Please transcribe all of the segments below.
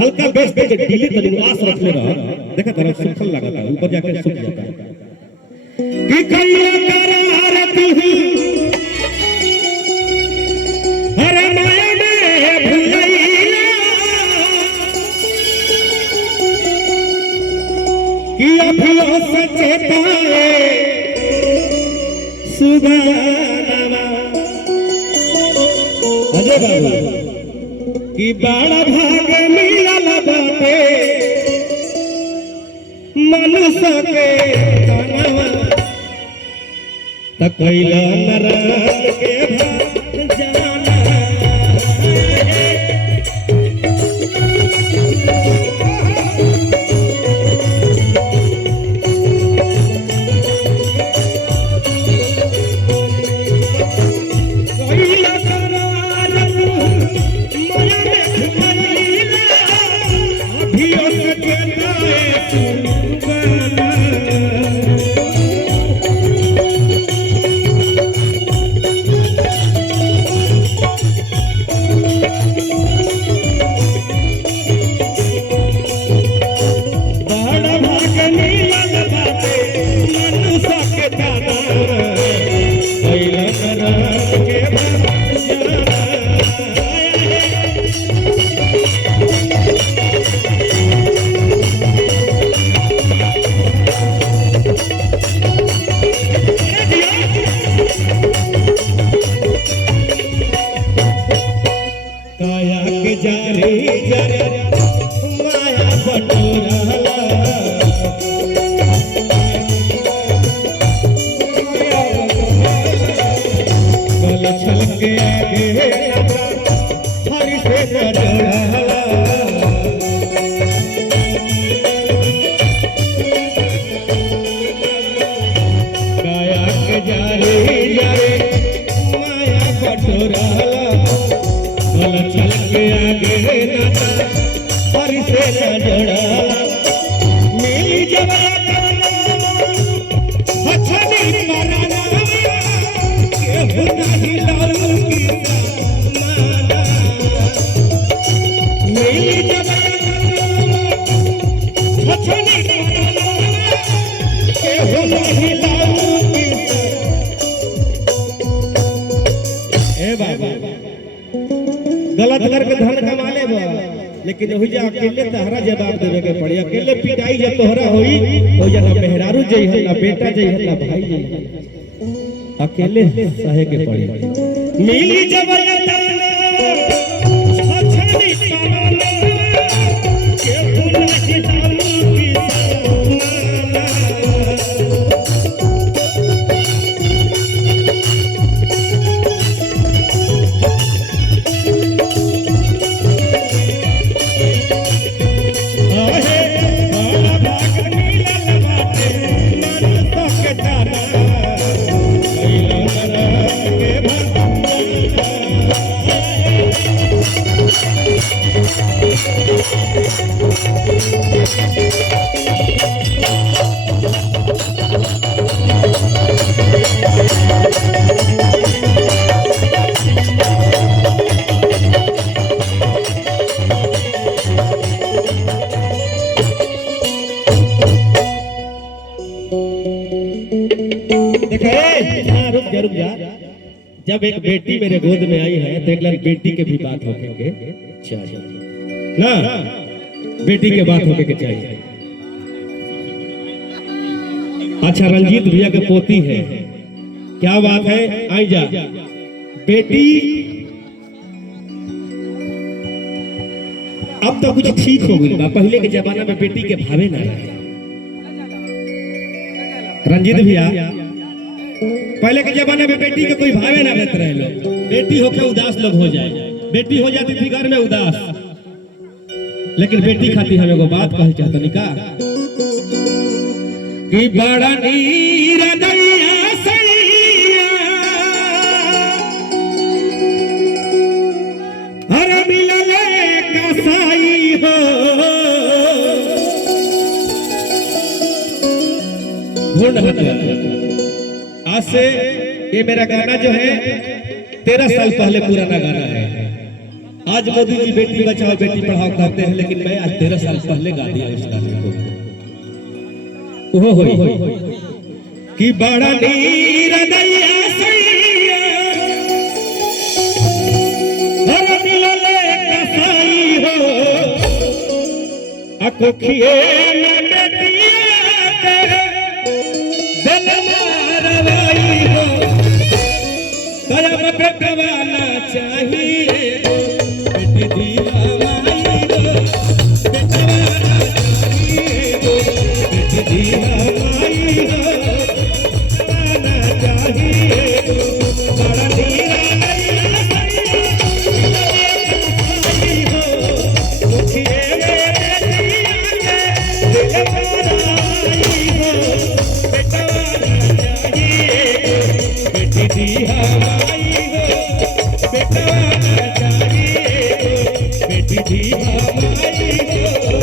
हल्का बेस पे डीले तनी आस रख ले रहा देखा तरह सुखल लगा था ऊपर जाके सूख जाता है कि कइया करार तू हरे माया में भुलैला कि अभियो सचेताए सुगानामा अजय बाबू कि बड़ा भाग मिलल बाटे मनुष्य के तनवा त कैला नरक के भाग जाना गलत करके धन कमा ले लेकिन वही जा अकेले तहरा जवाब देवे के पड़ी अकेले पिटाई जब तोहरा होई हो जा ना मेहरारू जई है ना बेटा जई है ना भाई जई अकेले सहे के पड़ी मिली जबरदस्ती छछनी पाना के फूल की डालू की रुक जा जब एक बेटी मेरे गोद में आई है तो एक लाख बेटी के भी बात होके चाहिए ना बेटी के बात होके चाहिए। अच्छा रंजीत भैया के पोती है क्या बात है आई जा बेटी अब तो कुछ ठीक हो गई पहले के जमाना में बेटी के भावे ना रहे रंजीत भैया पहले के जमाने में बेटी के कोई भावे ना रहते रहे लोग बेटी होके उदास लोग हो जाए बेटी हो जाती थी घर में उदास लेकिन बेटी खाती हम एगो बात कह चाहते निका कि बड़ा नीर दैया सैया हर मिलले कसाई हो आज से ये मेरा गाना जो है 13 साल पहले पुराना गाना है आज मोदी जी बेटी बचाओ बेटी पढ़ाओ कहते हैं, लेकिन मैं आज 13 साल पहले गा दिया उस गाने को। वो होई कि बड़ा नीर दैया सैया हर मिलले कसाई हो अकोखिए में बेटिया के दिल मारवाई हो करम बेटवाना चाहिए बेटी दी हमारी हो बेटवाना चाहिए बेटी दी हमारी हो बेटवाना चाहिए बड़ा नीरा हो मुखिए में बेटिया के दिल मारवाई हो बेटवाना चाहिए बेटी दी हमारी हो बेटवाना चाहिए बेटी दी हमारी हो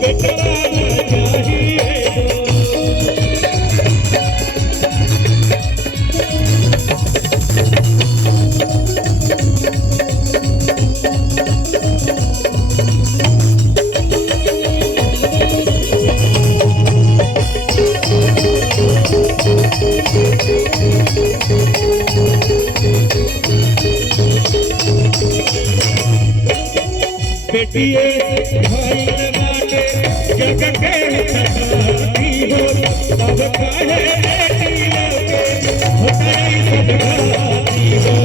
बेटवाना चाहिए। बेटिए भाई बाटे जग के छाती हो तब काहे बेटियों के होतई सदगाती हो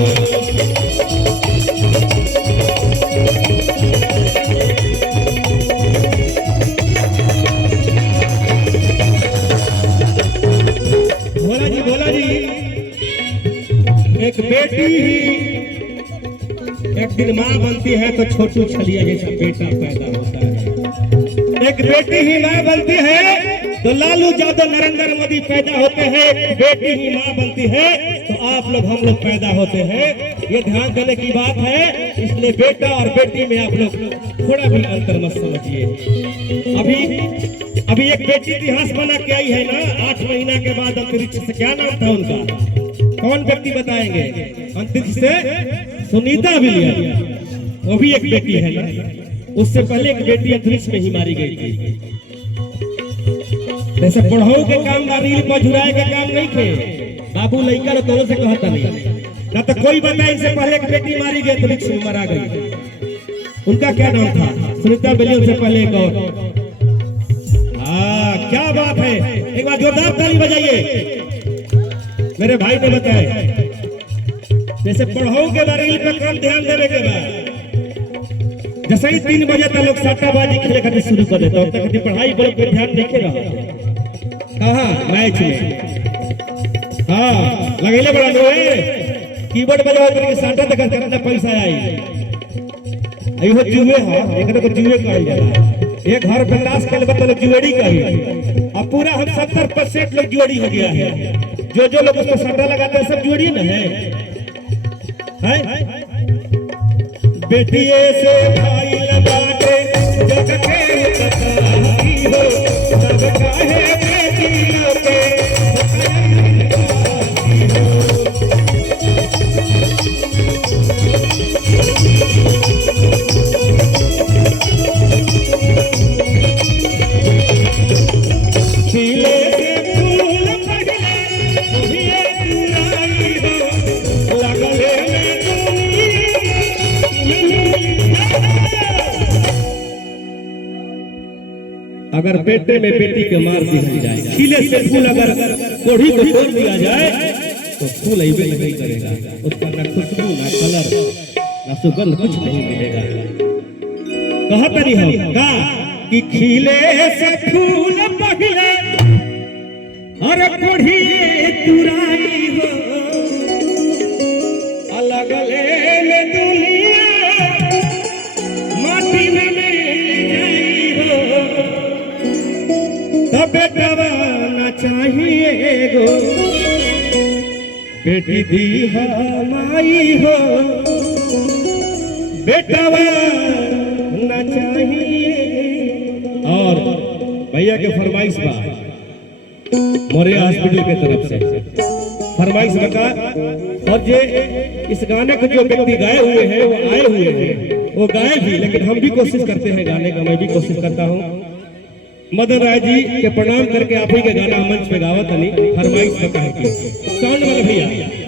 भोला जी एक बेटी ही एक दिन माँ बनती है तो छोटू छलिया जैसा बेटा पैदा होता है। एक बेटी ही माँ बनती है तो लालू यादव नरेंद्र मोदी पैदा होते हैं। बेटी ही माँ बनती है तो आप लोग हम लोग पैदा होते हैं। ये ध्यान देने की बात है, इसलिए बेटा और बेटी में आप लोग थोड़ा भी अंतर मत समझिए। अभी एक बेटी इतिहास बना के आई है ना, 8 महीना के बाद अंतरिक्ष से, क्या नाम था उनका? कौन व्यक्ति बताएंगे? अंतरिक्ष से सुनीता विलियम, वो भी एक बेटी है ना। उससे पहले एक बेटी अंतरिक्ष में ही मारी गई थी। जैसे पढ़ाओ के काम रील पर झुराए के काम नहीं थे। बाबू लड़का तो से कहता नहीं ना, तो कोई बताए इससे पहले एक बेटी मारी गई अंतरिक्ष में मारा गई। उनका क्या नाम था? सुनीता विलियम से पहले एक और। हाँ क्या बात है, एक बार जोरदार ताली बजाइए। मेरे भाई ने बताया जैसे पढ़ाओ के रील पे कम ध्यान देने के बाद जैसे ही 3 बजे तक लोग सट्टाबाजी खेले खातिर शुरू कर देता है, तब तक पढ़ाई पर कोई ध्यान नहीं रहा। कहाँ मैच में हाँ लगेले बड़ा लोग कीबोर्ड बजाओ करके साटा तक करना पैसा आई हो जुए है एक को जुए कहल जाला। एक घर पे लाश खेल मतलब जुएड़ी कही। अब पूरा हम 70% लोग जुएड़ी हो गया है। जो लोग उसको सट्टा लगाते हैं सब जुएड़ी ना है। बेटिए से भाई बाटे जग के कसाई हो तब काहे बेटियों के खिले से फूल पगले मुझे तुराई हो लगले अगर पेटे में बेटी के मार दिया जाए, खिले से फूल अगर कोढ़ी को तोड़ दिया जाए तो फूल ऐसे नहीं करेगा, उसका ना खुशबू ना कलर ना सुगंध कुछ नहीं मिलेगा। कहत नहीं हम का कि खिले से फूल पगले और कोढ़ी तुराई हो अलग ले दुनिया माटी में मिल जाई हो तब बेटवाना चाहिए गो बेटी दी हमारी हो बेटवाना चाहिए। और भैया के फरमाइश बा मोरे हॉस्पिटल के तरफ से फरमाइश बता। और जे इस गाने को जो व्यक्ति गाए हुए हैं वो आए हुए हैं वो गाए भी, लेकिन हम भी कोशिश करते हैं गाने का, मैं भी कोशिश करता हूँ। मदन राय जी के प्रणाम करके आप ही के गाना मंच पे गावत नहीं, फरमाइश में कहे साउंड वाला भैया